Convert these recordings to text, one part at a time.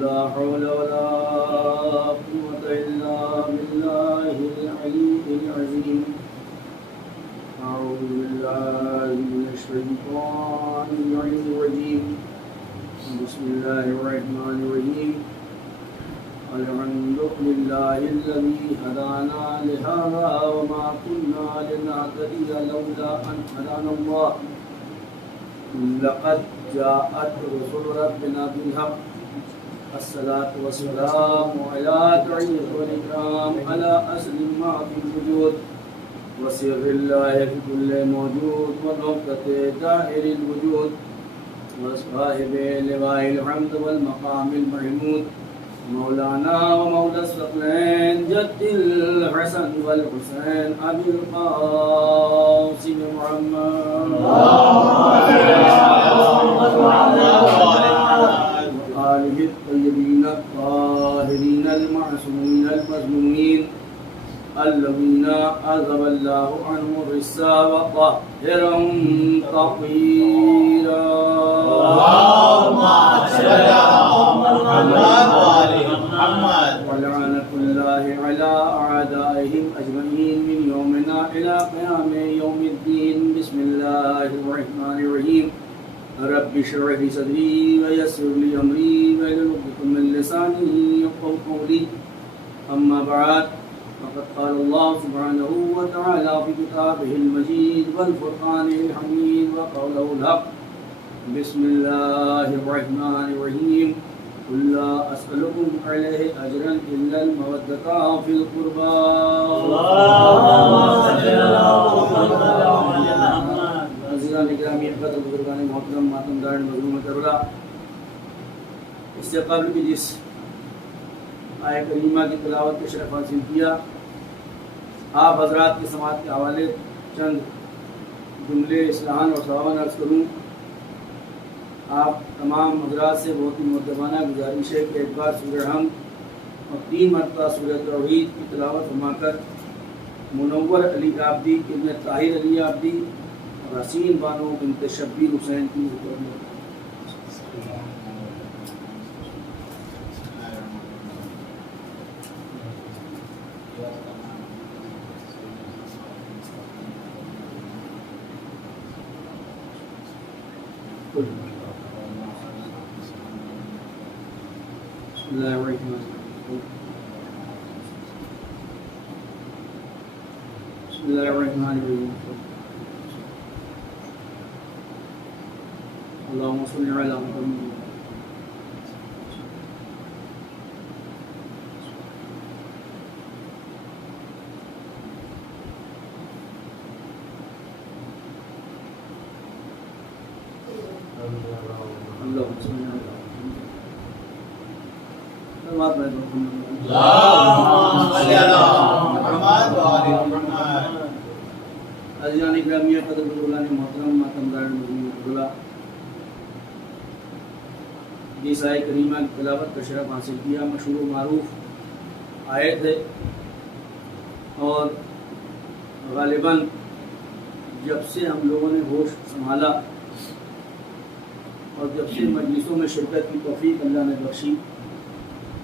لا حول ولا قوة إلا بالله العلي العظيم. أعوذ بالله من الشيطان الرجيم. بسم الله الرحمن الرحيم. الحمد لله الذي هدانا لهذا وما كنا لنهتدي لولا أن هدانا الله. لقد جاءت رسل ربنا بالحق. الصلاة والسلام على تعيش والإكرام على أصل ما في الوجود وسر الله في كل موجود ونقطة دائر الوجود وصاحب لواء الحمد والمقام المحمود مولانا ومولى الثقلين جد الحسن والحسين أبي القاسم محمد آله الطيبين الطاهرين المعصومين المظلومين الذين أذهب الله عنهم الرجس وطهرهم تطهيرا. اللهم صل على محمد وآل محمد. ولعنة الله على أعدائهم أجمعين من يومنا إلى قيام يوم الدين. بسم الله الرحمن الرحيم. رب اشرح لي صدري ويسر لي امري واحلل عقدة من لساني يفقهوا قولي. اما بعد فقد قال الله سبحانه وتعالى في كتابه المجيد والفرقان الحميد وقوله الحق. بسم الله الرحمن الرحيم. قل لا اسألكم عليه اجرا الا المودة في القربى. اللهم صل على محمد. عزیزان اکرامی احبت بزرگان محترم ماتمدار مظلوم کربلا، اس سے قبل بھی جس آیہ کریمہ کی تلاوت کے شرف حاصل کیا، آپ حضرات کی سماعت کے حوالے چند جملے اصلاحاً اور ثواباً عرض کروں. آپ تمام حضرات سے بہت ہی مؤدبانہ گزارش ہے کہ ایک بار سورہ حمد اور 3 مرتبہ سورہ توحید کی تلاوت فرما کر منور علی عابدی ابن طاہر علی عابدی راسین بانو بنت شبیر حسین کی بسم اللہ الرحمن الرحیم. بسم اللہ الرحمن الرحیم. اللهم صل على محمد. اللهم صل على محمد. عزیزان گرامی قدر بزرگان محترم ماتمدار مظلوم، جس آیہ کریمہ کی تلاوت کا شرف حاصل کیا، مشہور و معروف آیت ہے، اور غالباً جب سے ہم لوگوں نے ہوش سنبھالا اور جب سے مجلسوں میں شرکت کی توفیق اللہ نے بخشی،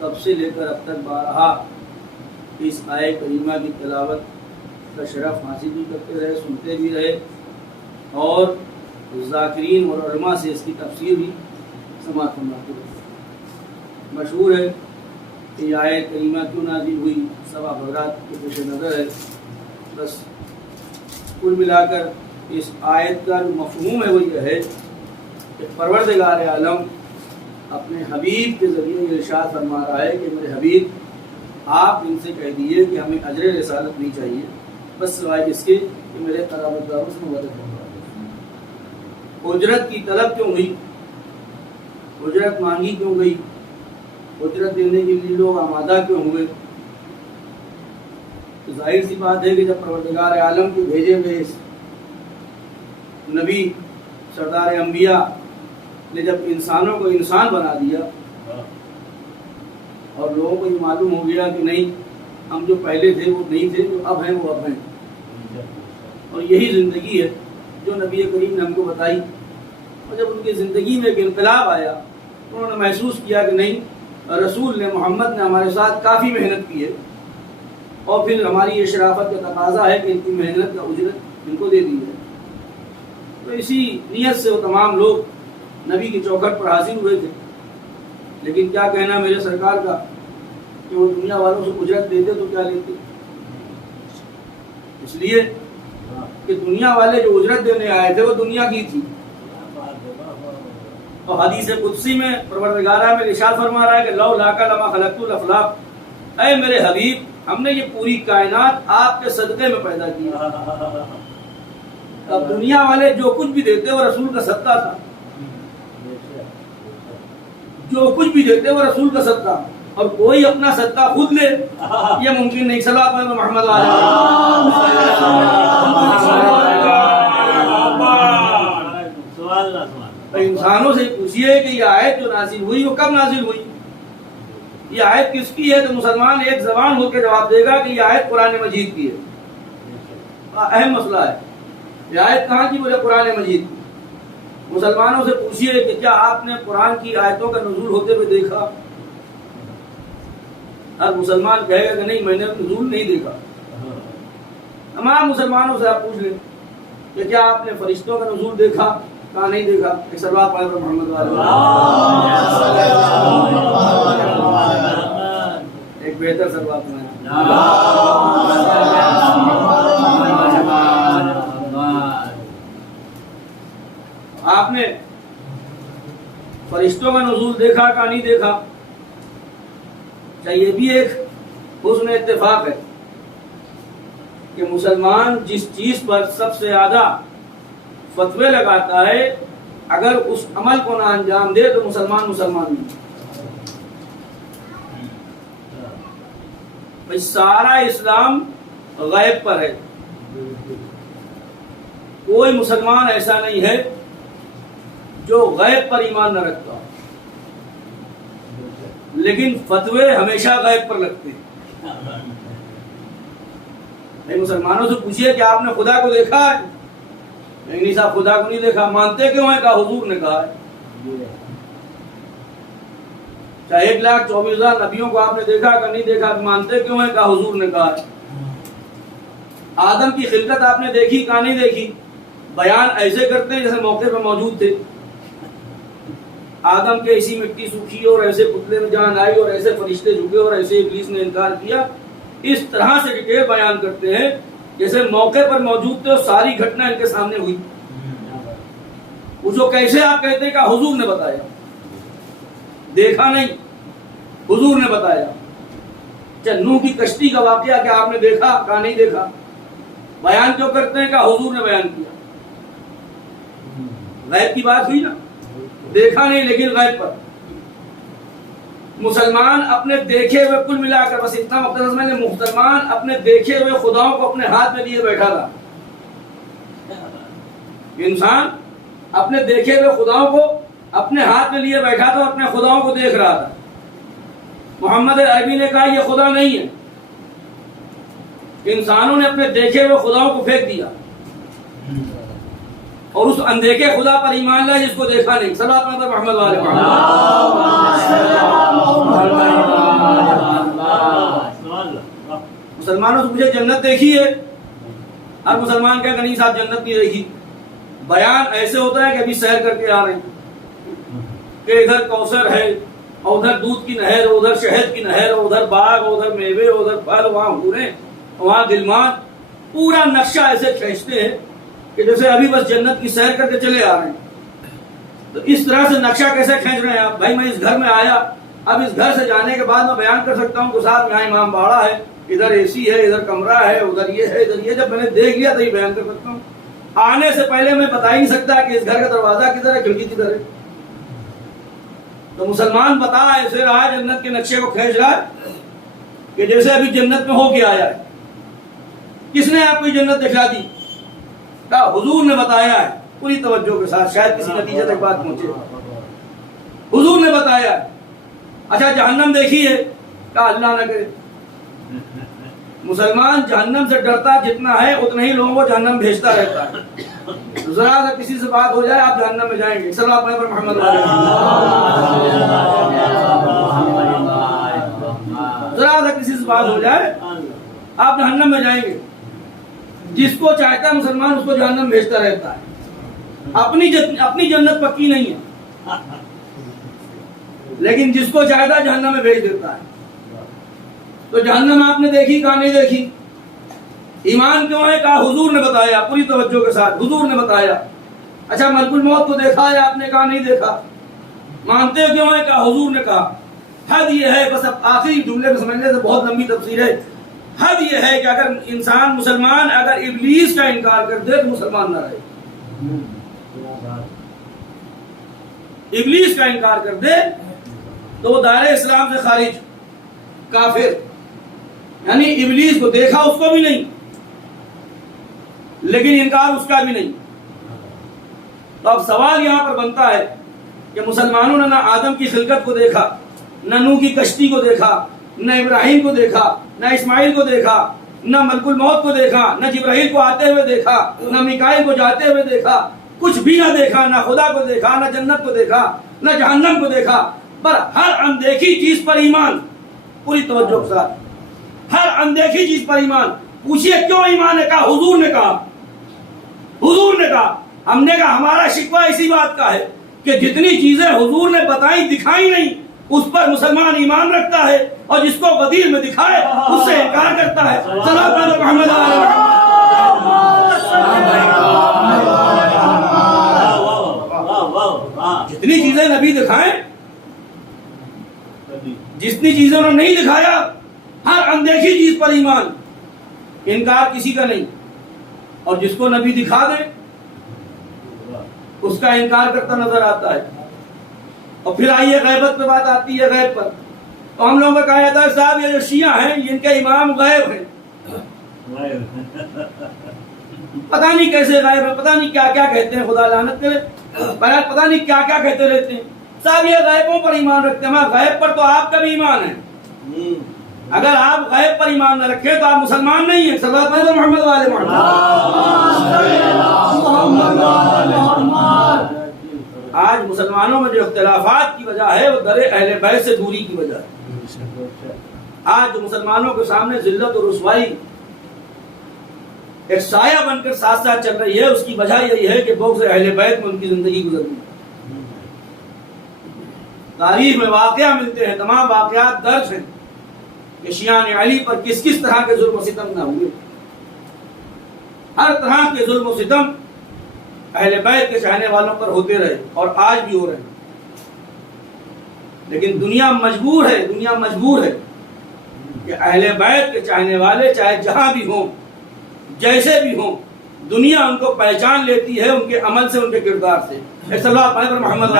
تب سے لے کر اب تک بارہا اس آیہ کریمہ کی تلاوت کا شرف حاصل بھی کرتے رہے، سنتے بھی رہے، اور ذاکرین اور علماء سے اس کی تفسیر بھی سماعت فرماتے رہے. مشہور ہے کہ یہ آیت کریمہ کیوں نازل ہوئی، سب حضرات کے پیش نظر ہے. بس کل ملا کر اس آیت کا جو مفہوم ہے وہ یہ ہے کہ پروردگار عالم اپنے حبیب کے ذریعے یہ ارشاد فرما رہا ہے کہ میرے حبیب آپ ان سے کہہ دیجیے کہ ہمیں اجر رسالت نہیں چاہیے، بس سوائے اس کے کہ میرے قرابت داروں سے مدد کرنا. اجرت کی طلب کیوں ہوئی، اجرت مانگی کیوں گئی؟ اجرت دینے کے لیے لوگ آمادہ کیوں ہوئے؟ تو ظاہر سی بات ہے کہ جب پروردگار عالم کے بھیجے ہوئے نبی سردار انبیاء نے جب انسانوں کو انسان بنا دیا اور لوگوں کو یہ معلوم ہو گیا کہ نہیں، ہم جو پہلے تھے وہ نہیں تھے، جو اب ہیں وہ اب ہیں، اور یہی زندگی ہے جو نبی کریم نے ہم کو بتائی. اور جب ان کی زندگی میں ایک انقلاب آیا تو انہوں نے محسوس کیا کہ نہیں، رسول نے، محمد نے ہمارے ساتھ کافی محنت کی ہے، اور پھر ہماری یہ شرافت کا تقاضا ہے کہ ان کی محنت کا اجرت ان کو دے دی ہے. تو اسی نیت سے وہ تمام لوگ نبی کی چوکھٹ پر حاضر ہوئے تھے. لیکن کیا کہنا میرے سرکار کا کہ وہ دنیا والوں سے اجرت دیتے تو کیا لیتے؟ اس لیے کہ دنیا والے جو اجرت دینے آئے تھے وہ دنیا کی تھی. اور حدیث قدسی میں پروردگارہ میں ارشاد فرما رہا ہے کہ لو لاک لما خلقت الافلاق، اے میرے حبیب، ہم نے یہ پوری کائنات آپ کے صدقے میں پیدا کی. اب دنیا والے جو کچھ بھی دیتے وہ رسول کا صدقہ تھا، جو کچھ بھی دیتے وہ رسول کا صدقہ. اور کوئی اپنا صدقہ خود لے یہ ممکن نہیں. صلوات محمد علیہ. انسانوں سے پوچھئے کہ یہ آیت جو نازل ہوئی وہ کب نازل ہوئی، یہ آیت کس کی ہے؟ تو مسلمان ایک زبان ہو کے جواب دے گا کہ یہ آیت قرآن مجید کی ہے. اہم مسئلہ ہے یہ آیت کہاں کی؟ بولے قرآن مجید کی. مسلمانوں سے پوچھئے کہ کیا آپ نے قرآن کی آیتوں کا نزول ہوتے ہوئے دیکھا؟ ہر مسلمان کہے گا کہ نہیں، میں نے نزول نہیں دیکھا. تمام مسلمانوں سے آپ پوچھ لیں کہ کیا آپ نے فرشتوں کا نزول دیکھا؟ کہاں نہیں دیکھا. ایک صلوات پڑھیں محمد والے. ایک بہتر صلوات پڑھیں. آپ نے فرشتوں کا نزول دیکھا کہ نہیں دیکھا؟ یہ بھی ایک حسن اتفاق ہے کہ مسلمان جس چیز پر سب سے زیادہ فتوے لگاتا ہے اگر اس عمل کو نہ انجام دے تو مسلمان نہیں. سارا اسلام غیب پر ہے. کوئی مسلمان ایسا نہیں ہے جو غیب پر ایمان نہ رکھتا، لیکن فتوے ہمیشہ غیب پر لگتے ہیں. مسلمانوں سے پوچھئے کہ آپ نے خدا کو دیکھا ہے؟ نہیں صاحب، خدا کو نہیں دیکھا. مانتے کیوں ہیں؟ کہا حضور نے کہا ہے. چاہے 1,24,000 نبیوں کو آپ نے دیکھا کہ نہیں دیکھا؟ مانتے کیوں ہیں؟ کہا حضور نے کہا ہے. آدم کی خلقت آپ نے دیکھی کہ نہیں دیکھی؟ بیان ایسے کرتے ہیں جیسے موقع پہ موجود تھے. آدم کے ایسی مٹی سوکھی اور ایسے پتلے میں جان آئی اور ایسے فرشتے جھکے اور ایسے ابلیس نے انکار کیا. اس طرح سے ڈیٹیل بیان کرتے ہیں جیسے موقع پر موجود تھے اور ساری گھٹنا ان کے سامنے ہوئی. پوچھو کیسے؟ آپ کہتے ہیں کہ حضور نے بتایا. دیکھا نہیں، حضور نے بتایا. نوح کی کشتی کا واقعہ کیا آپ نے دیکھا؟ کہا نہیں دیکھا. بیان کیوں کرتے ہیں؟ کہ حضور نے بیان کیا. غیب کی بات ہوئی نا، دیکھا نہیں لیکن غیب پر. مسلمان اپنے دیکھے ہوئے، کل ملا کر بس اتنا مقدس میں نے، مسلمان اپنے دیکھے ہوئے خداؤں کو اپنے ہاتھ میں لیے بیٹھا تھا. انسان اپنے دیکھے ہوئے خداؤں کو اپنے ہاتھ میں لیے بیٹھا تھا اور اپنے خداؤں کو دیکھ رہا تھا. محمد عربی نے کہا یہ خدا نہیں ہے. انسانوں نے اپنے دیکھے ہوئے خداؤں کو پھینک دیا اور اس اندیکھے خدا پر ایمان لایا جس کو دیکھا نہیں. صلوات محمد والے. مسلمانوں سے مجھے جنت دیکھی ہے؟ ہر مسلمان کہے کہ نہیں صاحب جنت نہیں دیکھی. بیان ایسے ہوتا ہے کہ ابھی سیر کر کے آ رہے ہیں کہ ادھر کوثر ہے اور ادھر دودھ کی نہر، ادھر شہد کی نہر، ادھر باغ، ادھر میوے، ادھر پھل، وہاں حوریں، وہاں دلمان. پورا نقشہ ایسے کھینچتے ہیں کہ جیسے ابھی بس جنت کی سیر کر کے چلے آ رہے ہیں. تو اس طرح سے نقشہ کیسے کھینچ رہے ہیں آپ؟ بھائی میں اس گھر میں آیا، اب اس گھر سے جانے کے بعد میں بیان کر سکتا ہوں کہ صاحب یہاں امام باڑہ ہے، ادھر اے سی ہے، ادھر کمرہ ہے، ادھر یہ ہے، ادھر یہ. جب میں نے دیکھ لیا تو یہ بیان کر سکتا ہوں. آنے سے پہلے میں بتا ہی نہیں سکتا کہ اس گھر کا دروازہ کدھر ہے، کھڑکی کدھر ہے. تو مسلمان بتا ایسے رہا ہے جنت کے نقشے کو کھینچ رہا ہے کہ جیسے ابھی جنت میں ہو کے آیا ہے. کس نے آپ کو جنت دکھا دی؟ کہا حضور نے بتایا ہے. پوری توجہ کے ساتھ شاید کسی نتیجے تک بات پہنچے. حضور نے بتایا ہے. اچھا جہنم دیکھی ہے؟ کہا اللہ نہ کرے. مسلمان جہنم سے ڈرتا جتنا ہے اتنا ہی لوگوں کو جہنم بھیجتا رہتا ہے. ذرا سا کسی سے بات ہو جائے آپ جہنم میں جائیں گے. صلی اللہ علیہ محمد ذرا سا کسی سے بات ہو جائے آپ جہنم میں جائیں گے. جس کو چاہتا ہے مسلمان اس کو جہنم بھیجتا رہتا ہے. اپنی جنت پکی نہیں ہے لیکن جس کو چاہتا ہے جہنم میں بھیج دیتا ہے. تو جہنم آپ نے دیکھی کہاں نہیں دیکھی؟ ایمان کیوں ہے؟ کہا حضور نے بتایا. پوری توجہ کے ساتھ حضور نے بتایا. اچھا ملک الموت کو دیکھا ہے آپ نے؟ کہا نہیں دیکھا. مانتے کیوں ہے؟ کہا حضور نے کہا. حد یہ ہے، بس اب آخری جملے کو سمجھنے سے بہت لمبی تفسیر ہے. حد یہ ہے کہ اگر انسان مسلمان اگر ابلیس کا انکار کر دے تو مسلمان نہ رہے. ابلیس کا انکار کر دے تو وہ دائرہ اسلام سے خارج، کافر. یعنی ابلیس کو دیکھا اس کو بھی نہیں لیکن انکار اس کا بھی نہیں. تو اب سوال یہاں پر بنتا ہے کہ مسلمانوں نے نہ آدم کی خلقت کو دیکھا، نہ نوح کی کشتی کو دیکھا، نہ ابراہیم کو دیکھا، نہ اسماعیل کو دیکھا، نہ ملک الموت کو دیکھا، نہ جبرائیل کو آتے ہوئے دیکھا، نہ میکائیل کو جاتے ہوئے دیکھا. کچھ بھی نہ دیکھا. نہ خدا کو دیکھا، نہ جنت کو دیکھا، نہ جہنم کو دیکھا. پر ہر اندیکھی چیز پر ایمان. پوری توجہ کے ساتھ ہر اندیکھی چیز پر ایمان. پوچھئے کیوں ایمان ہے؟ کہا حضور نے کہا. حضور نے کہا. ہم نے کہا ہمارا شکوہ اسی بات کا ہے کہ جتنی چیزیں حضور نے بتائیں دکھائی نہیں اس پر مسلمان ایمان رکھتا ہے اور جس کو بدیل میں دکھائے اس سے انکار کرتا ہے. صلوات اللہ محمد جتنی چیزیں نبی دکھائیں، جتنی چیزیں انہوں نے نہیں دکھایا، ہر اندیکھی چیز پر ایمان. انکار کسی کا نہیں. اور جس کو نبی دکھا دے اس کا انکار کرتا نظر آتا ہے. اور پھر آئیے غیبت پہ بات آتی ہے. غیب پر تو ہم لوگوں کا کہا جاتا ہے صاحب یہ جو شیعہ ہیں ان کے امام غیب ہیں. پتہ نہیں کیسے غائب ہے، پتہ نہیں کیا کیا کہتے ہیں. خدا لعنت کرے. پتہ نہیں کیا کیا کہتے رہتے ہیں. صاحب یہ غیبوں پر ایمان رکھتے ہیں. غیب پر تو آپ کا بھی ایمان ہے. اگر آپ غیب پر ایمان نہ رکھے تو آپ مسلمان نہیں ہیں. صلی اللہ علیہ محمد والے محمد. آج مسلمانوں میں جو اختلافات کی وجہ ہے وہ در اہل بیت سے دوری کی وجہ ہے. آج جو مسلمانوں کے سامنے ذلت اور رسوائی ایک سایہ بن کر ساتھ ساتھ چل رہی ہے اس کی وجہ یہی ہے کہ بغض اہل بیت میں ان کی زندگی گزر گئی. تاریخ میں واقعہ ملتے ہیں، تمام واقعات درج ہیں کہ شیعان علی پر کس کس طرح کے ظلم و ستم نہ ہوئے. ہر طرح کے ظلم و ستم اہل بیت کے چاہنے والوں پر ہوتے رہے اور آج بھی ہو رہے ہیں. لیکن دنیا مجبور ہے کہ اہل بیت کے چاہنے والے چاہے جہاں بھی ہوں، جیسے بھی ہوں، دنیا ان کو پہچان لیتی ہے ان کے عمل سے، ان کے کردار سے. صلی اللہ علیہ محمد.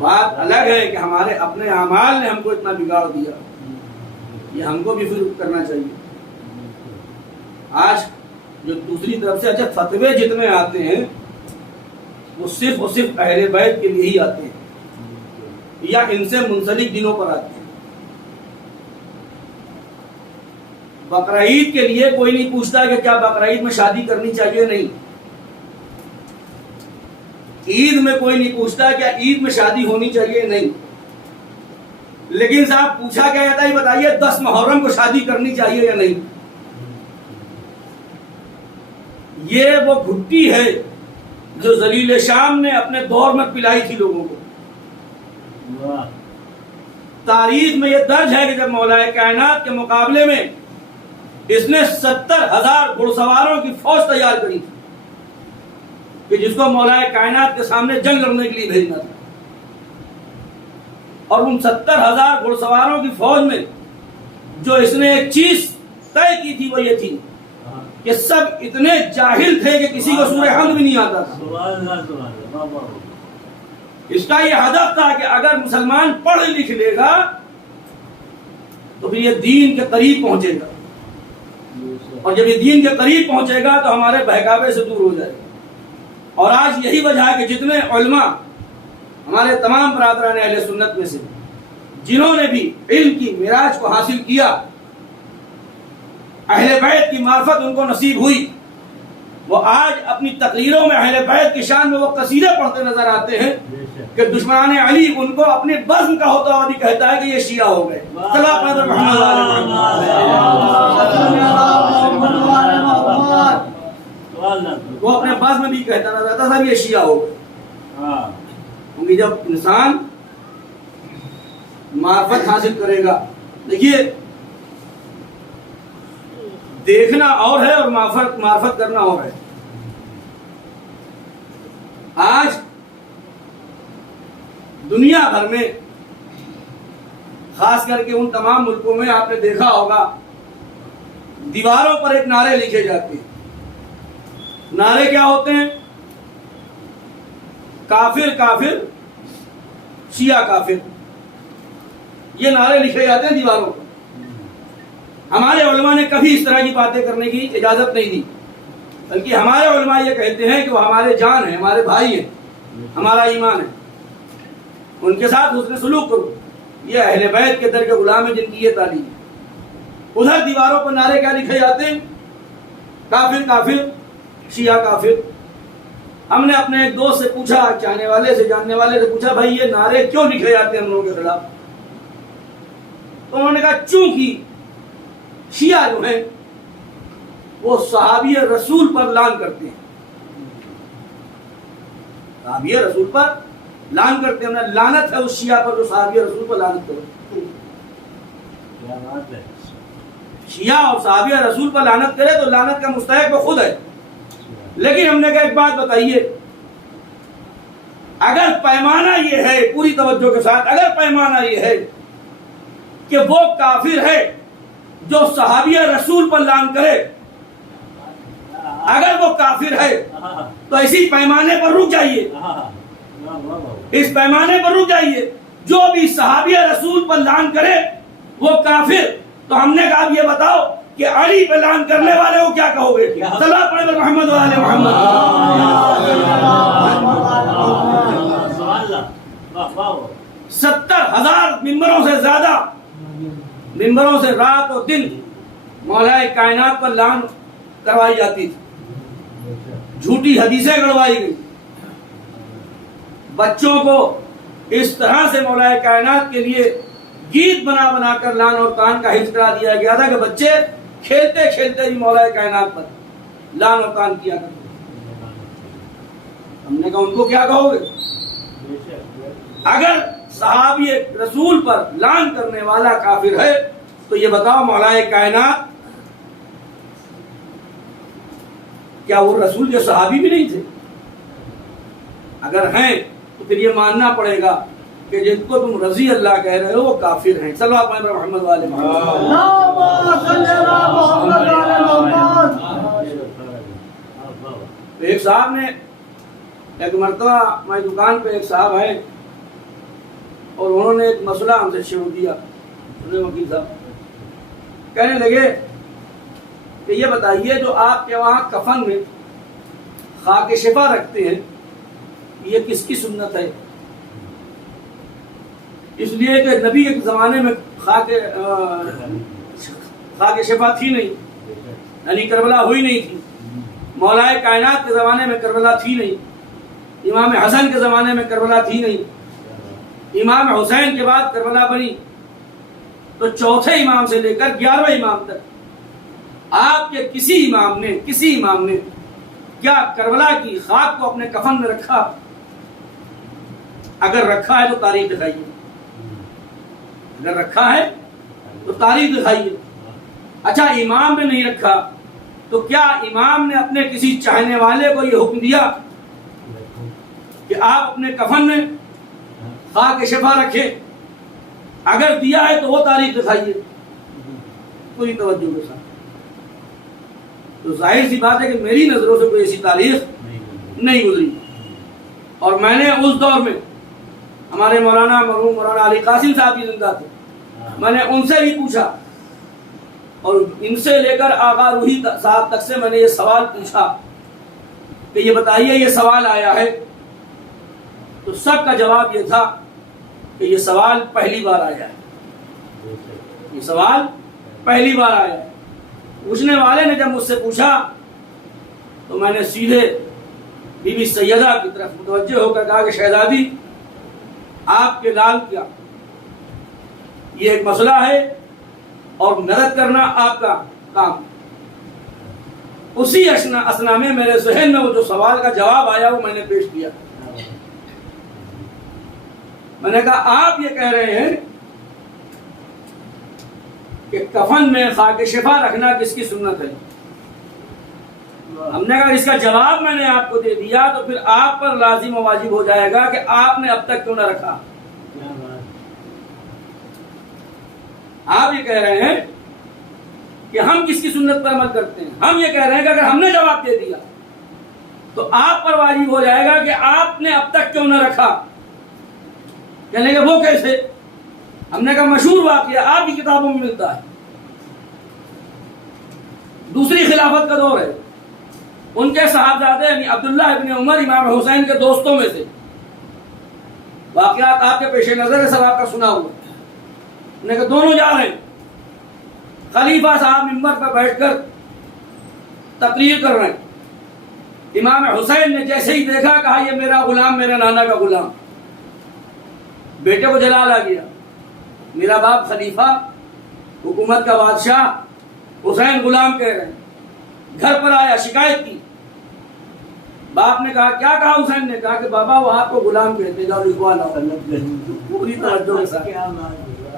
بات الگ ہے کہ ہمارے اپنے اعمال نے ہم کو اتنا بگاڑ دیا. یہ ہم کو بھی فکر کرنا چاہیے. آج جو دوسری طرف سے اچھا فتوے جتنے آتے ہیں وہ صرف اور صرف اہل بیت کے لیے ہی آتے ہیں یا ان سے منسلک دنوں پر آتے ہیں. بقرعید کے لیے کوئی نہیں پوچھتا کہ کیا بقرعید میں شادی کرنی چاہیے. نہیں. عید میں کوئی نہیں پوچھتا کیا عید میں شادی ہونی چاہیے. نہیں. لیکن صاحب پوچھا کیا جاتا ہے بتائیے 10 محرم کو شادی کرنی چاہیے یا نہیں. یہ وہ گھٹی ہے جو ذلیل شام نے اپنے دور میں پلائی تھی لوگوں کو. تاریخ میں یہ درج ہے کہ جب مولا کائنات کے مقابلے میں اس نے 70,000 گھڑ سواروں کی فوج تیار کری تھی کہ جس کو مولا کائنات کے سامنے جنگ لڑنے کے لیے بھیجنا تھا. اور ان 70,000 گھڑ سواروں کی فوج میں جو اس نے ایک چیز طے کی تھی وہ یہ تھی کہ سب اتنے جاہل تھے کہ کسی کو سورہ حمد بھی نہیں آتا تھا. اس کا یہ ہدف تھا کہ اگر مسلمان پڑھ لکھ لے گا تو پھر یہ دین کے قریب پہنچے گا، اور جب یہ دین کے قریب پہنچے گا تو ہمارے بہکاوے سے دور ہو جائے گا. اور آج یہی وجہ ہے کہ جتنے علماء ہمارے تمام برادران اہل سنت میں سے جنہوں نے بھی علم کی معراج کو حاصل کیا، اہل بیت کی معرفت ان کو نصیب ہوئی، وہ آج اپنی تقریروں میں اہل بیت کی شان میں وہ قصیدے پڑھتے نظر آتے ہیں کہ دشمنان علی ان کو اپنے بزم کا ہوتا ہوا بھی کہتا ہے کہ یہ شیعہ ہو گئے. وہ اپنے بزم میں بھی کہتا نظر آتا تھا یہ شیعہ ہو گئے. کیونکہ جب انسان معرفت حاصل کرے گا، دیکھیے دیکھنا اور ہے اور معرفت کرنا اور ہے. آج دنیا بھر میں خاص کر کے ان تمام ملکوں میں آپ نے دیکھا ہوگا دیواروں پر ایک نعرے لکھے جاتے ہیں. نعرے کیا ہوتے ہیں؟ کافر کافر، شیعہ کافر، یہ نعرے لکھے جاتے ہیں دیواروں پر. ہمارے علماء نے کبھی اس طرح کی باتیں کرنے کی اجازت نہیں دی، بلکہ ہمارے علماء یہ کہتے ہیں کہ وہ ہمارے جان ہیں، ہمارے بھائی ہیں، ہمارا ایمان ہے، ان کے ساتھ حسن سلوک کرو. یہ اہل بیت کے در کے غلام ہیں جن کی یہ تعلیم ہے. ادھر دیواروں پر نعرے کیا لکھے جاتے ہیں؟ کافر کافر، شیعہ کافر. ہم نے اپنے ایک دوست سے پوچھا، چاہنے والے سے، جاننے والے سے پوچھا، بھائی یہ نعرے کیوں لکھے جاتے ہیں ہم لوگوں کے خلاف؟ تو انہوں نے کہا چونکہ شیعہ جو ہیں وہ صحابی رسول پر لعن کرتے ہیں. صحابی رسول پر لعن کرتے ہیں. لعنت ہے اس شیعہ پر جو صحابی رسول پر لعنت کرے. شیعہ اور صحابی رسول پر لعنت کرے تو لعنت کا مستحق وہ خود ہے. لیکن ہم نے کہا ایک بات بتائیے، اگر پیمانہ یہ ہے، پوری توجہ کے ساتھ، اگر پیمانہ یہ ہے کہ وہ کافر ہے جو صحابی رسول پر لعن کرے، اگر وہ کافر ہے تو اسی پیمانے پر رک جائیے، اس پیمانے پر رک جائیے. جو بھی صحابی رسول پر لعن کرے وہ کافر. تو ہم نے کہا یہ بتاؤ کہ علی پہ لعن کرنے والے کو کیا کہو گے؟ صلوات پڑھیں محمد و آل محمد. 70,000 ممبروں سے زیادہ ممبروں سے رات و دن مولا کائنات پر لعن کروائی جاتی تھی، جھوٹی حدیثیں گڑوائی گئی، بچوں کو اس طرح سے مولا کائنات کے لیے گیت بنا بنا کر لعن اور طعن کا حفظ کرا دیا گیا تھا کہ بچے کھیلتے کھیلتے ہی مولا کائنات پر لعن اور طعن کیا کرتے. ہم نے کہا ان کو کیا کہو گے؟ اگر صحابی رسول پر لعن کرنے والا کافر ہے تو یہ بتاؤ مولا کائنات کیا وہ رسول کے صحابی بھی نہیں تھے؟ اگر ہیں تو پھر یہ ماننا پڑے گا کہ جن کو تم رضی اللہ کہہ رہے ہو وہ کافر ہیں. صلوات پڑھیں محمد والے محمد. ایک صاحب نے ایک مرتبہ ہماری دکان پہ ایک صاحب آئے اور انہوں نے ایک مسئلہ ہم سے شروع کیا. وکیل صاحب کہنے لگے کہ یہ بتائیے جو آپ کے وہاں کفن میں خاک شفا رکھتے ہیں یہ کس کی سنت ہے؟ اس لیے کہ نبی کے زمانے میں خاک شفا تھی نہیں، یعنی کربلا ہوئی نہیں تھی. مولا کائنات کے زمانے میں کربلا تھی نہیں، امام حسن کے زمانے میں کربلا تھی نہیں، امام حسین کے بعد کربلا بنی. تو چوتھے امام سے لے کر 11ویں امام تک آپ کے کسی امام نے کیا کربلا کی خاک کو اپنے کفن میں رکھا؟ اگر رکھا ہے تو تاریخ دکھائیے، اگر رکھا ہے تو تاریخ دکھائیے. اچھا امام نے نہیں رکھا تو کیا امام نے اپنے کسی چاہنے والے کو یہ حکم دیا کہ آپ اپنے کفن میں خاک شفا رکھیں؟ اگر دیا ہے تو وہ تاریخ دکھائیے. پوری توجہ کے ساتھ تو ظاہر سی بات ہے کہ میری نظروں سے کوئی ایسی تاریخ نہیں گزری. اور میں نے اس دور میں ہمارے مولانا مرحوم مولانا علی قاسم صاحب بھی زندہ تھے, میں نے ان سے بھی پوچھا, اور ان سے لے کر آغا روحی صاحب تک سے میں نے یہ سوال پوچھا کہ یہ بتائیے یہ سوال آیا ہے, تو سب کا جواب یہ تھا کہ یہ سوال پہلی بار آیا ہے, یہ سوال پہلی بار آیا ہے. پوچھنے والے نے جب مجھ سے پوچھا تو میں نے سیدھے بی بی سیدہ کی طرف متوجہ ہو کر کہا کہ شہزادی آپ کے لال کیا, یہ ایک مسئلہ ہے اور مدد کرنا آپ کا کام. اسی اسنا میں میرے ذہن میں وہ جو سوال کا جواب آیا وہ میں نے پیش کیا. میں نے کہا آپ یہ کہہ رہے ہیں کہ کفن میں خاک شفا رکھنا کس کی سنت ہے. ہم نے کہا اس کا جواب میں نے آپ کو دے دیا تو پھر آپ پر لازم و واجب ہو جائے گا کہ آپ نے اب تک کیوں نہ رکھا. آپ یہ کہہ رہے ہیں کہ ہم کس کی سنت پر عمل کرتے ہیں, ہم یہ کہہ رہے ہیں کہ اگر ہم نے جواب دے دیا تو آپ پر واجب ہو جائے گا کہ آپ نے اب تک کیوں نہ رکھا. کہنے کہ وہ کیسے؟ ہم نے کہا مشہور واقعہ آپ کی کتابوں میں ملتا ہے. دوسری خلافت کا دور ہے, ان کے صاحبزادے یعنی عبداللہ ابن عمر امام حسین کے دوستوں میں سے, واقعات آپ کے پیش نظر ہے, سب آپ کا سنا ہوا. نے کہا دونوں جا رہے ہیں, خلیفہ صاحب منبر پر بیٹھ کر تقریر کر رہے ہیں. امام حسین نے جیسے ہی دیکھا کہا یہ میرا غلام, میرے نانا کا غلام. بیٹے کو جلال آ گیا, میرا باپ خلیفہ, حکومت کا بادشاہ, حسین غلام کہہ رہے ہیں. گھر پر آیا, شکایت کی. باپ نے کہا کیا کہا؟ حسین نے کہا کہ بابا وہ آپ کو غلام کہتے, جاؤ لکھوا لاؤ. پوری توجہ کے ساتھ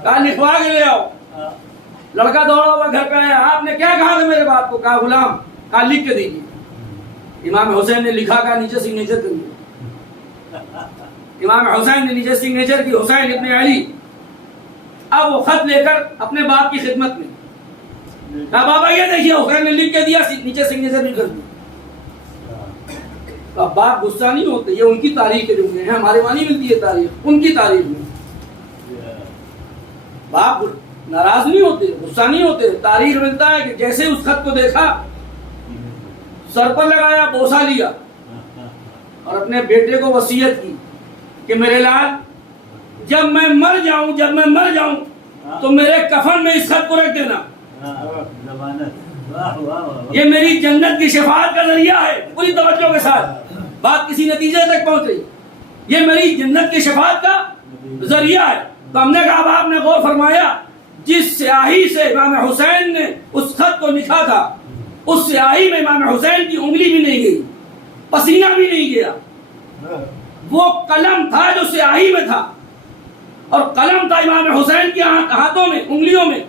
کہا لکھوا کے لے آؤ. لڑکا دوڑا ہوا گھر پہ آیا, آپ نے کیا کہا تھا میرے باپ کو؟ کہا غلام. کہا لکھ کے دیجیے. امام حسین نے لکھا, کہا نیچے سگنیچر کریے. امام حسین نے نیچے سگنیچر کی, حسین ابن علی. اب وہ خط لے کر اپنے باپ کی خدمت میں کہا بابا یہ دیکھیے حسین نے لکھ کے دیا, نیچے سگنیچر بھی کر دی. اب باپ غصہ نہیں ہوتے, یہ ان کی تاریخ کے جملے ہیں, ہمارے وہاں نہیں ملتی ہے تاریخ, ان کی تاریخ میں. باپ ناراض نہیں ہوتے, غصہ نہیں ہوتے. تاریخ ملتا ہے کہ جیسے اس خط کو دیکھا سر پر لگایا, بوسہ لیا اور اپنے بیٹے کو وصیت کی کہ میرے لال جب میں مر جاؤں تو میرے کفن میں اس خط کو رکھ دینا. یہ میری جنت کی شفاعت کا ذریعہ ہے. پوری توجہ کے ساتھ بات کسی نتیجے تک پہنچ رہی. یہ میری جنت کی شفاعت کا ذریعہ ہے. تو ہم نے کہا اب آپ نے غور فرمایا, جس سیاہی سے امام حسین نے اس خط کو لکھا تھا اس سیاہی میں امام حسین کی انگلی بھی نہیں گئی, پسینہ بھی نہیں گیا. وہ قلم تھا جو سیاہی میں تھا, اور قلم تھا امام حسین کے ہاتھوں میں, انگلیوں میں.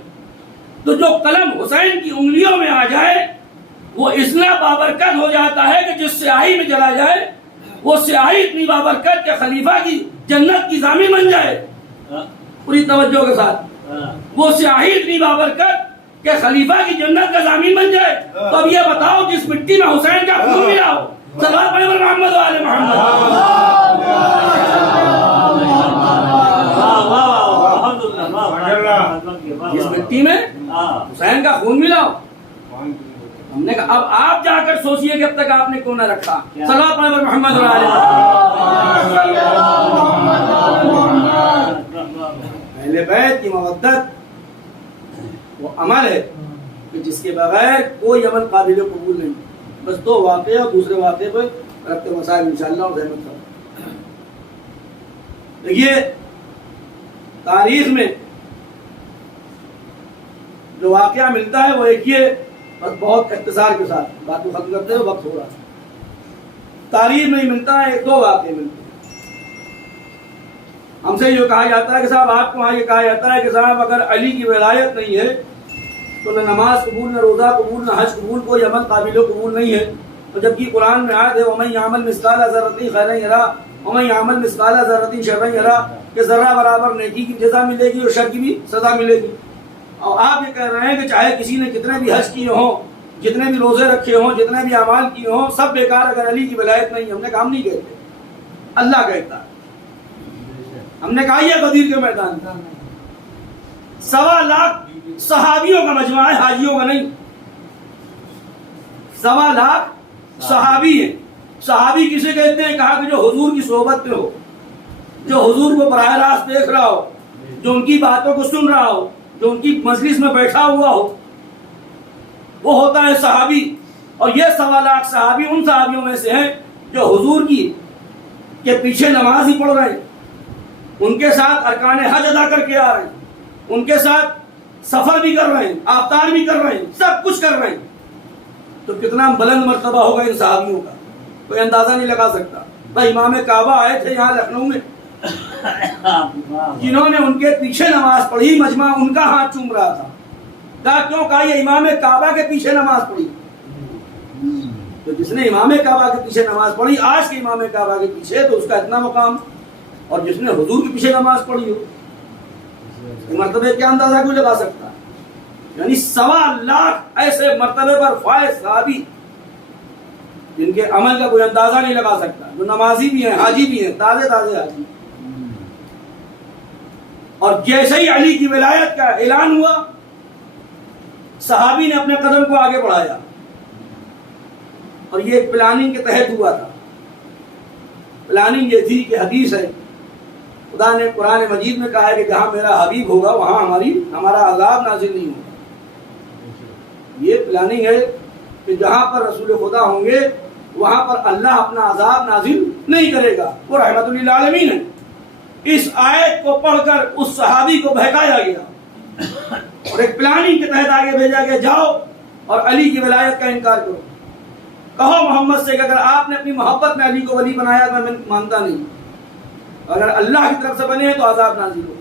تو جو قلم حسین کی انگلیوں میں آ جائے وہ اتنا بابرکت ہو جاتا ہے کہ جس سیاہی میں چلا جائے وہ سیاہی اتنی بابرکت کہ خلیفہ کی جنت کی ضامن بن جائے. پوری توجہ کے ساتھ, وہ سیاہی اتنی بابرکت کہ خلیفہ کی جنت کا ضامن بن جائے. تو اب یہ بتاؤ جس مٹی میں حسین کا خون ملا ہو, صلوات پڑھیں محمد و آل محمد. جس مٹی میں حسین کا خون ملا ہو, ہم نے کہا اب آپ جا کر سوچئے کہ اب تک آپ نے کیوں نہ رکھا. صلوات پڑھیں محمد و آل محمد. اہل بیت کی مودت وہ عمل ہے کہ جس کے بغیر کوئی عمل قابل قبول نہیں. بس دو واقعے اور دوسرے واقعے پر رکھتے مسائل انشاءاللہ اور رحمت کرو. دیکھیے تاریخ میں جو واقعہ ملتا ہے وہ ایک یہ, بس بہت اختصار کے ساتھ بات کو ختم کرتے ہوئے وقت ہو رہا ہے. تاریخ میں ملتا ہے ایک دو واقعے ملتے ہیں. ہم سے یہ کہا جاتا ہے کہ صاحب آپ کو وہاں یہ کہا جاتا ہے کہ صاحب اگر علی کی ولایت نہیں ہے تو نہ نماز قبول, نہ روزہ قبول, نہ حج قبول, کوئی عمل قابل قبول نہیں ہے. اور جبکہ قرآن میں آیت ہے وَمَن يَعْمَلْ مِثْقَالَ ذَرَّةٍ خَيْرًا يَرَهُ وَمَن يَعْمَلْ مِثْقَالَ ذَرَّةٍ شَرًّا يَرَهُ, کہ ذرہ برابر نیکی کی جزا ملے گی اور شر کی بھی سزا ملے گی. اور آپ یہ کہہ رہے ہیں کہ چاہے کسی نے کتنے بھی حج کیے ہوں جتنے بھی روزے رکھے ہوں، جتنے بھی اعمال کیے ہوں، سب بیکار اگر علی کی ولایت نہیں۔ ہم نے کہا ہم نہیں کہتے، اللہ کہتا ہے۔ ہم نے کہا یہ غدیر کے میدان میں 1.25 لاکھ صحابیوں کا مجمع ہے، حاجیوں کا نہیں۔ 1.25 لاکھ صحابی ہیں۔ صحابی کسے کہتے ہیں؟ کہا کہ جو حضور کی صحبت میں ہو، جو حضور کو براہ راست دیکھ رہا ہو، جو ان کی باتوں کو سن رہا ہو، جو ان کی مجلس میں بیٹھا ہوا ہو، وہ ہوتا ہے صحابی۔ اور یہ 1.25 لاکھ صحابی ان صحابیوں میں سے ہیں جو حضور کی کے پیچھے نماز ہی پڑھ رہے ہیں، ان کے ساتھ ارکان حج ادا کر کے آ رہے ہیں، ان کے ساتھ سفر بھی کر رہے ہیں، افطار بھی کر رہے ہیں، سب کچھ کر رہے ہیں۔ تو کتنا بلند مرتبہ ہوگا ان صحابیوں کا، کوئی اندازہ نہیں لگا سکتا۔ بھائی امام کعبہ آئے تھے یہاں لکھنؤ میں، جنہوں نے ان کے پیچھے نماز پڑھی، مجمع ان کا ہاتھ چوم رہا تھا۔ کہا کیوں؟ کہا یہ امام کعبہ کے پیچھے نماز پڑھی۔ تو جس نے امام کعبہ کے پیچھے نماز پڑھی، آج کے امام کعبہ کے پیچھے، تو اس کا اتنا مقام، اور جس نے حضور کے پیچھے نماز پڑھی ہو، مرتبے کیا اندازہ کوئی لگا سکتا؟ یعنی 1.25 لاکھ ایسے مرتبے پر فائز صحابی جن کے عمل کا کوئی اندازہ نہیں لگا سکتا، جو نمازی بھی ہیں، حاجی بھی ہیں، تازے حاجی۔ اور جیسے ہی علی کی ولایت کا اعلان ہوا، صحابی نے اپنے قدم کو آگے بڑھایا، اور یہ ایک پلاننگ کے تحت ہوا تھا۔ پلاننگ یہ تھی کہ حدیث ہے، خدا نے قرآن مجید میں کہا ہے کہ جہاں میرا حبیب ہوگا وہاں ہمارا عذاب نازل نہیں ہوگا۔ یہ پلاننگ ہے کہ جہاں پر رسول خدا ہوں گے وہاں پر اللہ اپنا عذاب نازل نہیں کرے گا، وہ رحمت للعالمین ہے۔ اس آیت کو پڑھ کر اس صحابی کو بہکایا گیا اور ایک پلاننگ کے تحت آگے بھیجا گیا، جاؤ اور علی کی ولایت کا انکار کرو، کہو محمد سے کہ اگر آپ نے اپنی محبت میں علی کو ولی بنایا تو میں مانتا نہیں، اگر اللہ کی طرف سے بنے تو عذاب نازل ہو۔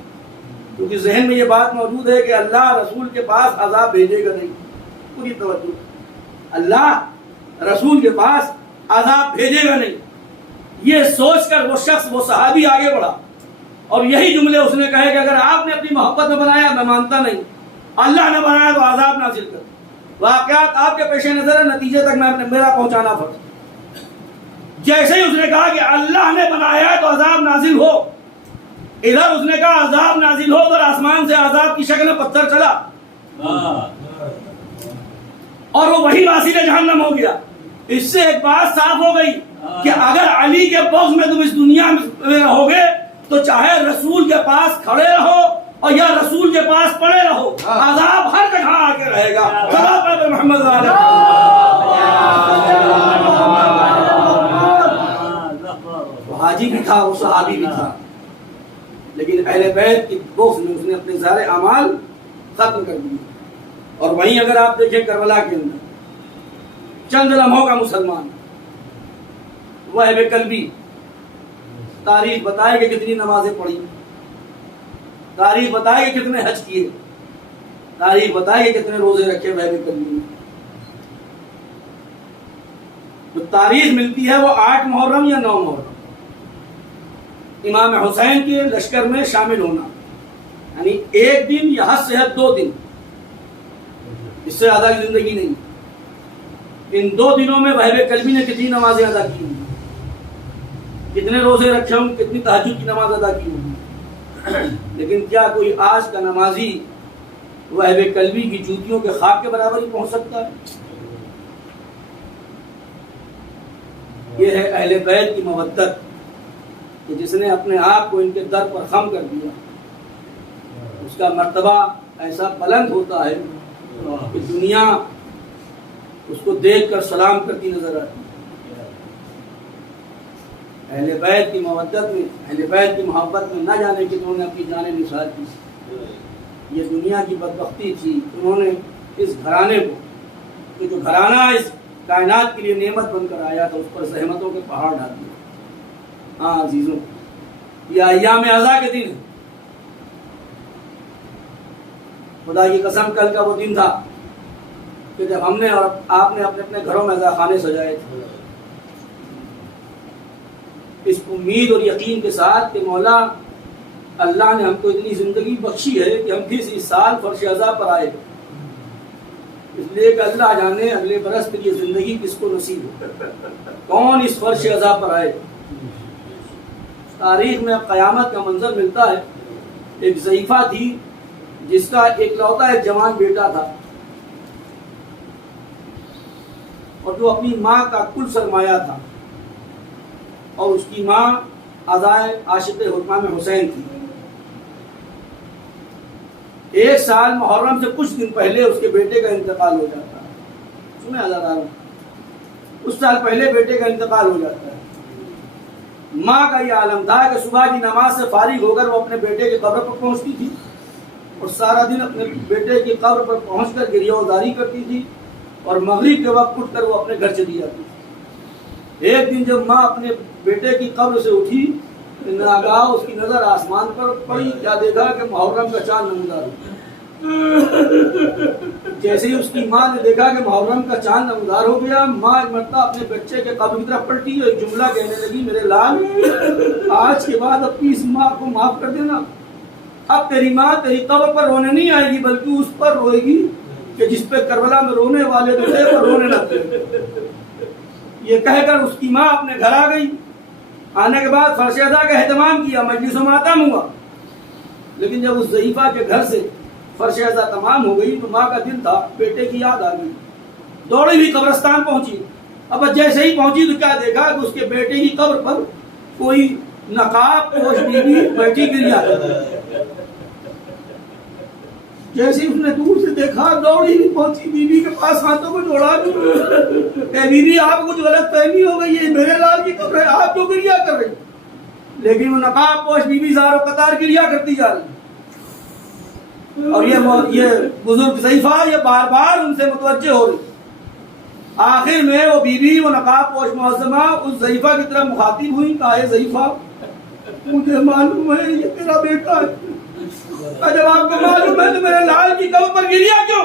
کیونکہ ذہن میں یہ بات موجود ہے کہ اللہ رسول کے پاس عذاب بھیجے گا نہیں۔ پوری توجہ، اللہ رسول کے پاس عذاب بھیجے گا نہیں، یہ سوچ کر وہ شخص، وہ صحابی آگے بڑھا، اور یہی جملے اس نے کہے کہ اگر آپ نے اپنی محبت میں بنایا میں مانتا نہیں، اللہ نے بنایا تو عذاب نازل کر۔ واقعات آپ کے پیش نظر ہے، نتیجے تک میرا پہنچانا فرض۔ جیسے ہی اس نے کہا کہ اللہ نے بنایا ہے تو عذاب نازل ہو، ادھر اس نے کہا عذاب نازل ہو، ادھر آسمان سے عذاب کی شکل میں پتھر چلا اور وہ وہی واسل جہنم ہو گیا۔ اس سے ایک بات صاف ہو گئی کہ اگر علی کے بغض میں تم اس دنیا میں رہو گے تو چاہے رسول کے پاس کھڑے رہو اور یا رسول کے پاس پڑے رہو، عذاب ہر جگہ آ کے رہے گا۔ خدا پر محمد وہ حاجی بھی تھا، وہ صحابی بھی تھا، لیکن اہل بیت کی بغض میں اس نے اپنے سارے اعمال ختم کر دیے۔ اور وہیں اگر آپ دیکھیں کربلا کے اندر چند لمحوں کا مسلمان وہب قلبی، تاریخ بتائے کہ کتنی نمازیں پڑھی، تاریخ بتائے کہ کتنے حج کیے، تاریخ بتائے کہ کتنے روزے رکھے وہب قلبی۔ جو تاریخ ملتی ہے وہ 8 محرم یا 9 محرم، امام حسین کے لشکر میں شامل ہونا، یعنی ایک دن یا حد سے حد 2 دن، اس سے زیادہ کی زندگی نہیں۔ ان 2 دنوں میں وہب قلبی نے کتنی نمازیں ادا کی ہوں، کتنے روزے رکھے ہوں، کتنی تہجد کی نماز ادا کی ہوں، لیکن کیا کوئی آج کا نمازی وہب قلبی کی جوتیوں کے خاک کے برابر ہی پہنچ سکتا ہے؟ یہ ہے اہل بیت کی مودت کہ جس نے اپنے آپ کو ان کے در پر خم کر دیا، اس کا مرتبہ ایسا بلند ہوتا ہے کہ دنیا اس کو دیکھ کر سلام کرتی نظر آتی ہے۔ اہل بیت کی مودت میں، اہل بیت کی محبت میں نہ جانے کہ انہوں نے اپنی جانیں نثار کی، یہ دنیا کی بدبختی تھی۔ انہوں نے اس گھرانے کو، کہ جو گھرانہ اس کائنات کے لیے نعمت بن کر آیا تھا، اس پر زحمتوں کے پہاڑ ڈال دیے۔ ہاں عزیزوں، یہ ایام عزا کے دن، خدا کی قسم کل کا وہ دن تھا کہ جب ہم نے اور آپ نے اپنے اپنے گھروں میں عزا خانے سجائے تھے، اس امید اور یقین کے ساتھ کہ مولا اللہ نے ہم کو اتنی زندگی بخشی ہے کہ ہم پھر اس سال فرش عزا پر آئے، اس لیے کہ اللہ جانے اگلے برس پھر یہ زندگی کس کو نصیب ہو، کون اس فرش عذاب پر آئے۔ تاریخ میں قیامت کا منظر ملتا ہے، ایک ضعیفہ تھی جس کا اکلوتا ایک جوان بیٹا تھا، اور جو اپنی ماں کا کل سرمایہ تھا، اور اس کی ماں عزائے عاشق حکام حسین تھی۔ ایک سال محرم سے کچھ دن پہلے اس کے بیٹے کا انتقال ہو جاتا ہے، سنیں ہزاروں، اس سال پہلے بیٹے کا انتقال ہو جاتا ہے۔ ماں کا یہ عالم تھا کہ صبح کی نماز سے فارغ ہو کر وہ اپنے بیٹے کی قبر پر پہنچتی تھی اور سارا دن اپنے بیٹے کی قبر پر پہنچ کر گریہ وزاری کرتی تھی، اور مغرب کے وقت اٹھ کر وہ اپنے گھر چلی جاتی تھی۔ ایک دن جب ماں اپنے بیٹے کی قبر سے اٹھی، ناگاہ اس کی نظر آسمان پر پڑی، کیا دیکھا کہ محرم کا چاند نمودار ہو۔ جیسے ہی اس کی ماں نے دیکھا کہ محرم کا چاند نمودار ہو گیا، ماں ایک مرتبہ اپنے بچے کے قبر کی طرف پلٹی اور ایک جملہ کہنے لگی، میرے لال، آج کے بعد اپنی اس ماں کو معاف کر دینا، اب تیری ماں تیری قبر پر رونے نہیں آئے گی بلکہ اس پر روئے گی کہ جس پہ کربلا میں رونے والے تھے وہ رونے لگے۔ یہ کہہ کر اس کی ماں اپنے گھر آ گئی۔ آنے کے بعد فرش ادا کا اہتمام کیا، مجلس و ماتم ہوا، لیکن جب اس ضعیفہ کے گھر سے فرش ادا تمام ہو گئی تو ماں کا دل تھا، بیٹے کی یاد آ گئی، دوڑی ہوئی قبرستان پہنچی۔ اب جیسے ہی پہنچی تو کیا دیکھا کہ اس کے بیٹے کی قبر پر کوئی نقاب پوش بیوی بیٹھی گریا ہے۔ جیسے ہی اس نے دور سے دیکھا، دوڑی ہوئی پہنچی بیوی کے پاس، ہاتھوں کو جوڑا، اے بیوی آپ کچھ غلط فہمی ہو گئی ہے، میرے لال کی قبر ہے، آپ کیوں گریا کر رہی؟ لیکن وہ نقاب پوش بیوی زار و قطار گریا کرتی جا رہی، اور یہ بزرگ ضعیفہ یہ بار بار ان سے متوجہ ہو رہی۔ آخر میں وہ بیوی وہ نقاب پوش معظمہ اس ضعیفہ کی طرف مخاطب ہوئی، کہا اے ضعیفہ، مجھے معلوم ہے یہ تیرا بیٹا ہے، جب آپ کو معلوم ہے تو میرے لال کی قبر پر گریا کیوں؟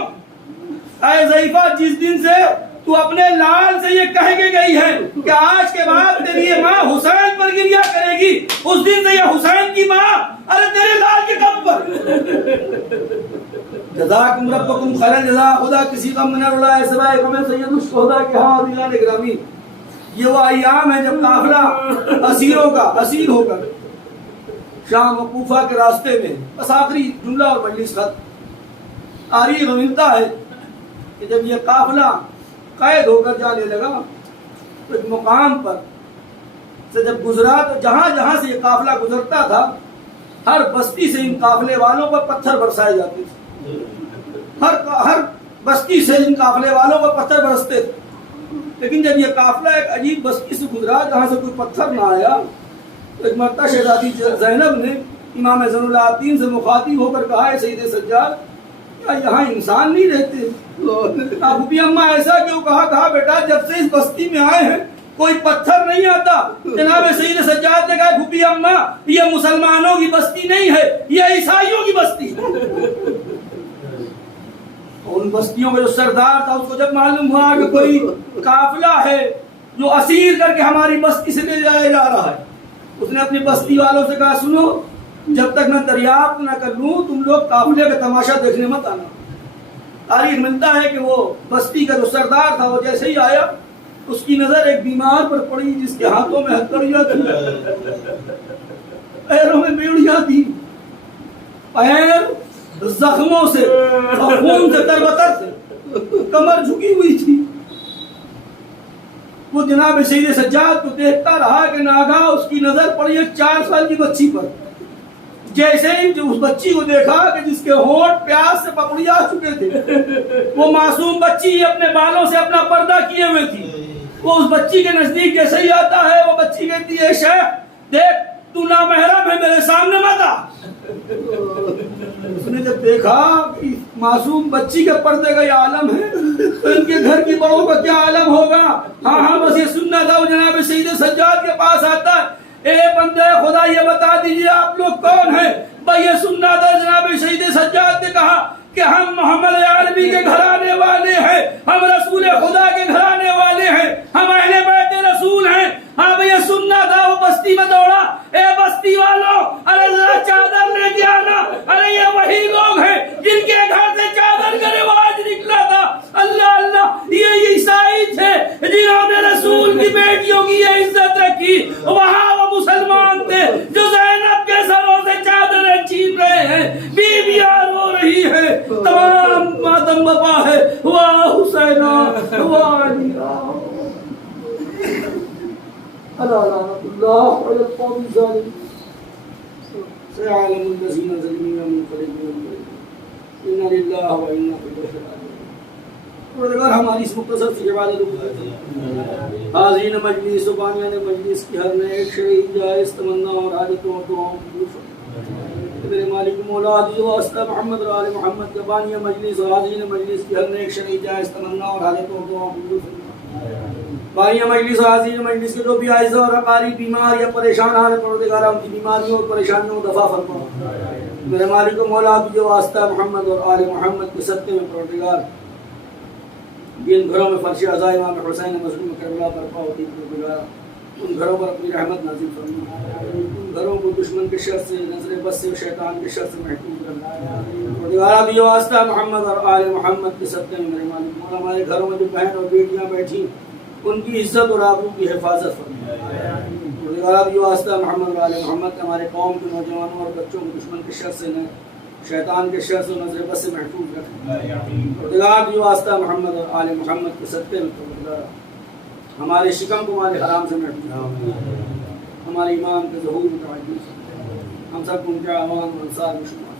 اے ضعیفہ، جس دن سے تو اپنے لال سے یہ کہہ کے گئی ہے کہ آج کے بعد تیری یہ ماں حسین پر گریا کرے گی، اس دن سے یہ حسین کی ماں ارے تیرے لال کی قبر پر۔ جزاکم ربکم خیر الجزا، خدا کسی غم نہ رلائے سوائے غم سید الشہداء کے۔ ہاں دلان گرامی، یہ وہ ایام ہے جب قافلہ اسیروں کا اسیر ہو کر شام و کوفہ کے راستے میں، بس آخری جملہ اور مجلس ختم۔ تاریخ میں ملتا ہے کہ جب یہ قافلہ قید ہو کر جانے لگا تو ایک مقام پر سے جب گزرا تو جہاں جہاں سے یہ قافلہ گزرتا تھا، ہر بستی سے ان قافلے والوں پر پتھر برسائے جاتے تھے، ہر بستی سے ان قافلے والوں پر پتھر برستے تھے۔ لیکن جب یہ قافلہ ایک عجیب بستی سے گزرا جہاں سے کوئی پتھر نہ آیا، تو ایک مرتبہ شہزادی زینب نے امام زین العابدین سے مخاطب ہو کر کہا، اے سید سجاد، کیا یہاں انسان نہیں رہتے؟ پھوپھی اماں ایسا کیوں کہا؟ کہا بیٹا جب سے اس بستی میں آئے ہیں کوئی پتھر نہیں آتا۔ جناب سید سجاد نے کہا، پھوپھی اماں یہ مسلمانوں کی بستی نہیں ہے، یہ عیسائیوں کی بستی ہے۔ ان بستیوں کا جو سردار تھا اس کو جب معلوم ہوا کہ کوئی قافلہ ہے جو اسیر کر کے ہماری بستی سے لے جایا جا رہا ہے، اس نے اپنی بستی والوں سے کہا، سنو، جب تک میں دریافت نہ کر لوں تم لوگ قافلے کا تماشا دیکھنے مت آنا۔ تاریخ ملتا ہے کہ وہ بستی کا جو سردار تھا وہ جیسے ہی آیا، اس کی نظر ایک بیمار پر پڑی جس کے ہاتھوں میں ہتھکڑیاں تھی، پیروں میں بیڑیاں تھی، پیر زخموں سے اور خون سے تربتر تھے، کمر جھکی ہوئی تھی۔ وہ جناب سید سجاد کو دیکھتا رہا کہ ناگاہ اس کی نظر پڑی ایک 4 سال کی بچی پر۔ جیسے ہی جو اس بچی کو دیکھا کہ جس کے ہونٹ پیاس سے پپڑیا چکے تھے، وہ معصوم بچی اپنے بالوں سے اپنا پردہ کیے ہوئے تھی، وہ اس بچی کے نزدیک جیسے ہی آتا ہے وہ بچی کہتی ہے، شیخ دیکھ تو نامحرم ہے، میرے سامنے مت آ۔ اس نے جب دیکھا کہ معصوم بچی کے پردے کا یہ عالم ہے تو ان کے گھر کی بڑوں کا کیا عالم ہوگا۔ ہاں بس یہ سننا تھا۔ وہ جناب سید سجاد کے پاس آتا ہے، اے بندے خدا یہ بتا دیجئے آپ لوگ کون ہیں؟ بھائی یہ سننا تھا۔ جناب سید سجاد نے کہا کہ ہم محمد عربی کے گھرانے والے ہیں، ہم رسول خدا کے گھرانے والے ہیں، ہم اہل بیت رسول ہیں۔ ہاں بھئی یہ سننا تھا۔ وہ بستی میں دوڑا، اے بستی والوں، ارے ذرا چادر لے کے آنا، ارے یہ وہی لوگ ہیں جن کے گھر سے چادر کا رواج نکلا تھا۔ ستم بپا ہے واہ حسین واہ علی اللہ اللہ علی القوم الظالمین سيعلم الذين ظلموا منقلبون انا لله وانا اليه راجعون. اور ہماری اس مختصر سی عبادت کو حاضرین مجلس و بانیان مجلس کی ہر نئے ایک شرعی جائز تمنا اور حاجتوں اور دعاؤں کی فرما. میرے مالک مولا دی واسطہ محمد و آل محمد کے بانیان مجلس و حاضرین مجلس کی ہر نئے ایک شرعی جائز تمنا اور حاجتوں اور دعاؤں کی فرما. بانیاں مجلس حاضرین مجلس کے جو بھی عائزہ اور اقارب بیمار یا پریشان حال پروردگار ان کی بیماریوں اور پریشانیوں کو دفع فرما. میرے مالک و مولا کی واسطہ محمد اور آل محمد کے صدقے میں پروردگار جن گھروں میں فرش عزا امام حسین مظلوم کربلا برپا ہوتی پروردگار ان گھروں پر اپنی رحمت نازل فرما. ان گھروں کو دشمن کے شر سے نظر بد سے شیطان کے شر سے محفوظ رکھنا. پروردگار کی واسطہ محمد اور آل محمد کے صدقے میں میرے مالک مولا ہمارے گھروں میں جو بہن اور بیٹیاں بیٹھی ان کی عزت اور آبرو کی حفاظت فرما. پروردگار کی واسطہ محمد اور آل محمد ہمارے قوم کے نوجوانوں اور بچوں کو دشمن کے شر سے شیطان کے شر سے نظر بد سے محفوظ رکھنا. پروردگار کی واسطہ محمد اور آل محمد کے صدقے میں پروردگار ہمارے شکم کو ہمارے حرام سے محفوظ، ہمارے ایمان کے ظہور متعدد، ہم سب کو ان کے اعوان و انصار میں شمار.